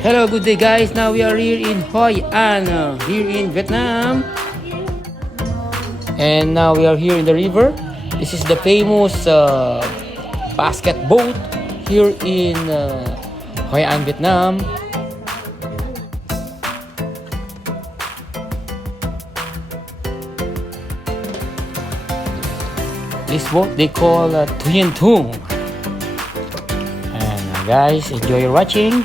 Hello, good day guys. Now we are here in Hoi An, here in Vietnam. And now we are here in the river. This is the famous basket boat here in Hoi An, Vietnam. This boat they call Thuyền Thung. And guys, enjoy your watching.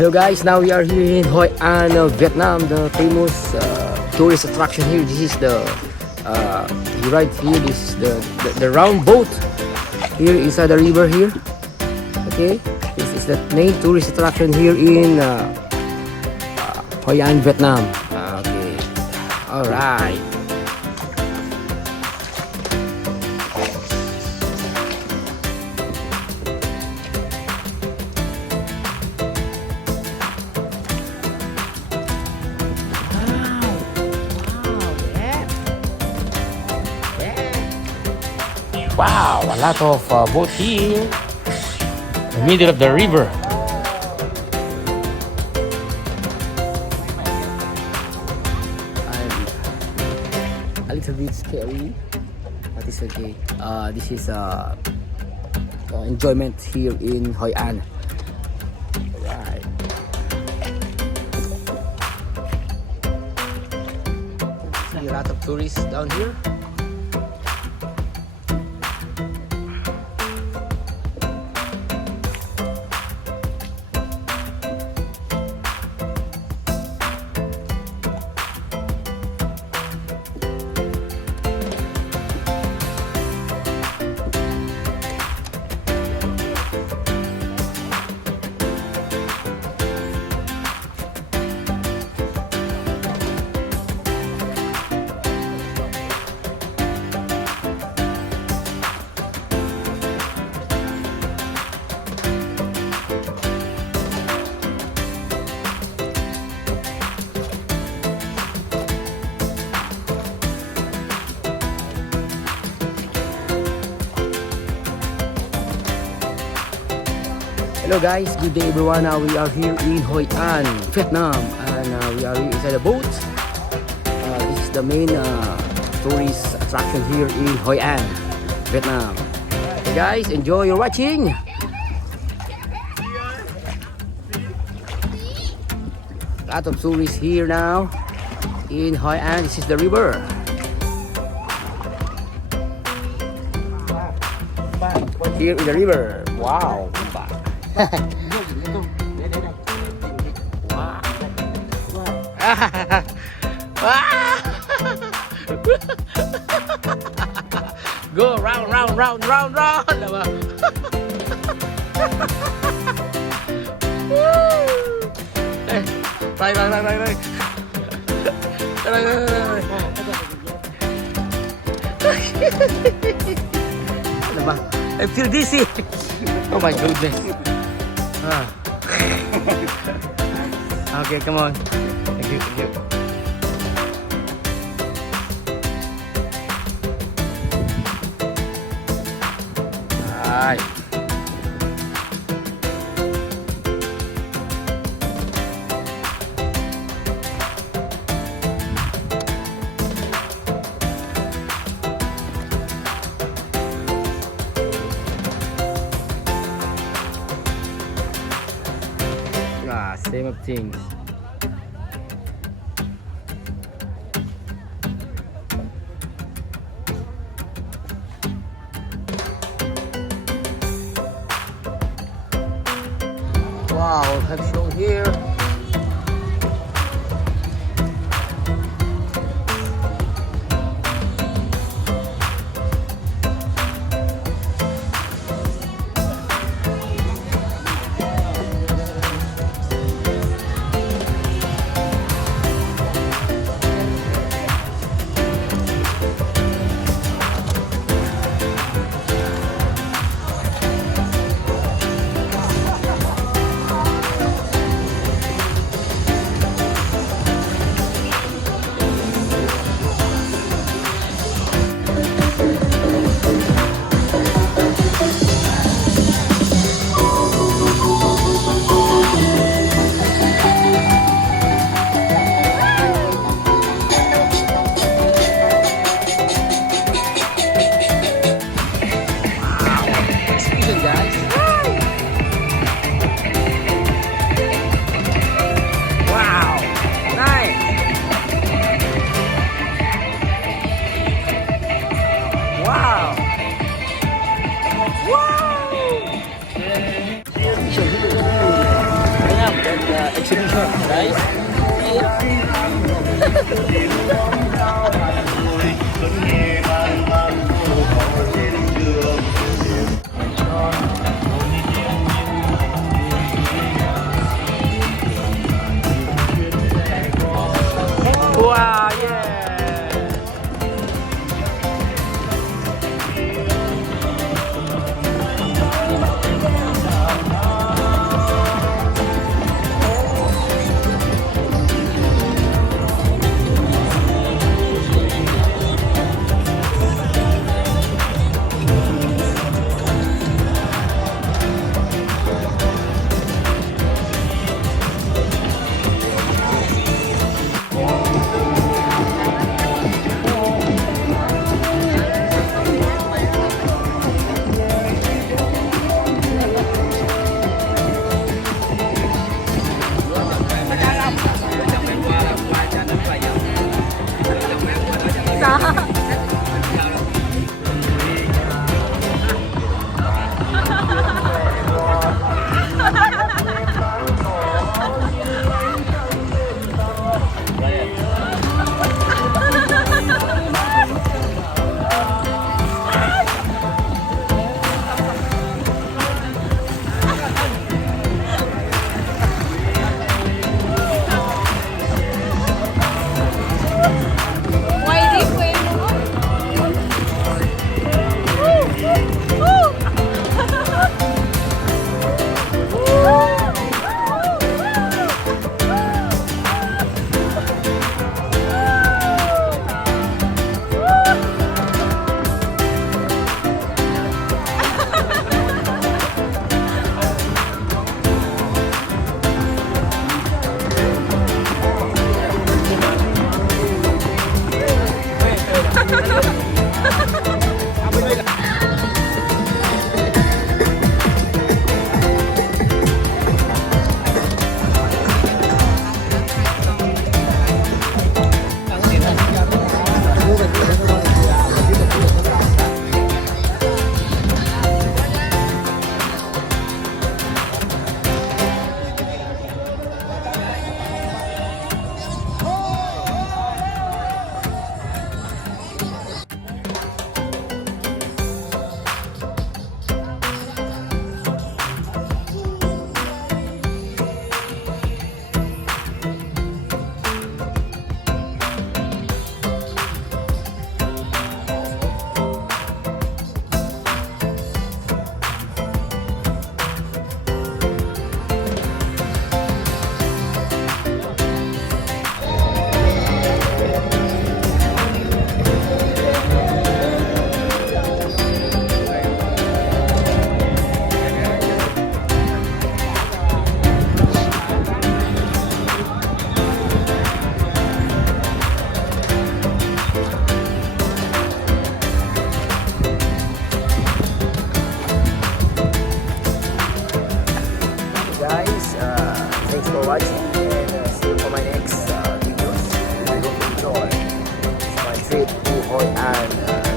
Hello guys, now we are here in Hoi An, Vietnam, the famous tourist attraction here. This is the right here. This is the round boat here inside the river here. Okay, this is the main tourist attraction here in Hoi An, Vietnam. Okay, all right. Wow, a lot of boats here in the middle of the river. I'm a little bit scary, but it's okay. This is enjoyment here in Hoi An. Right. See a lot of tourists down here. Hello guys, good day everyone. Now we are here in Hoi An, Vietnam, and we are inside a boat. This is the main tourist attraction here in Hoi An, Vietnam. Hey guys, enjoy your watching. A lot of tourists here now in Hoi An. This is the river. Here in the river. Wow. Go round. I feel dizzy. Oh my goodness. Okay, come on. Thank you. Alright. Same of things. Wow, have shown here. Exhibition, guys. Wow, yeah.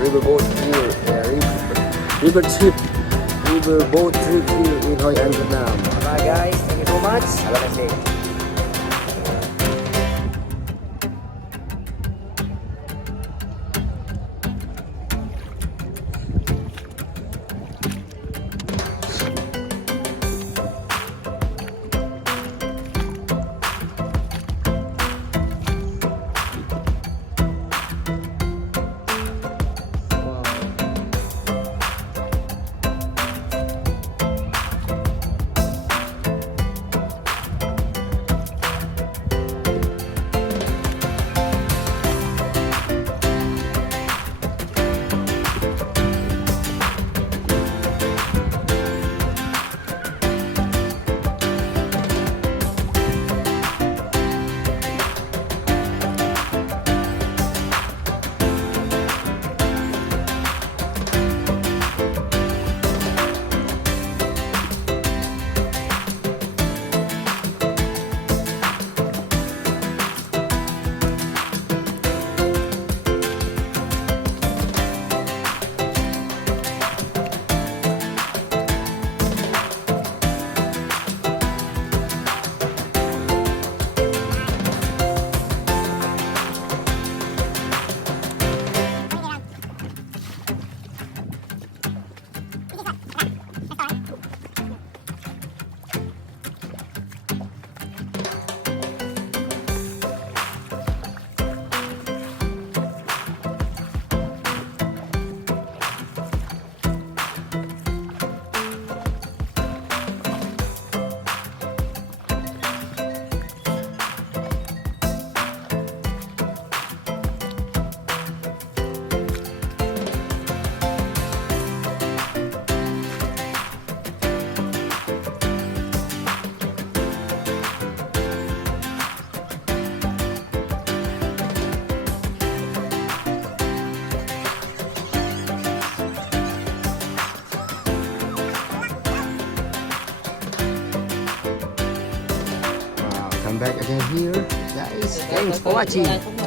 river boat here, river trip, river boat trip here in Hoi An, Vietnam. Alright guys, thank you so much. Have a nice day. Come back again here, guys. Thanks for watching.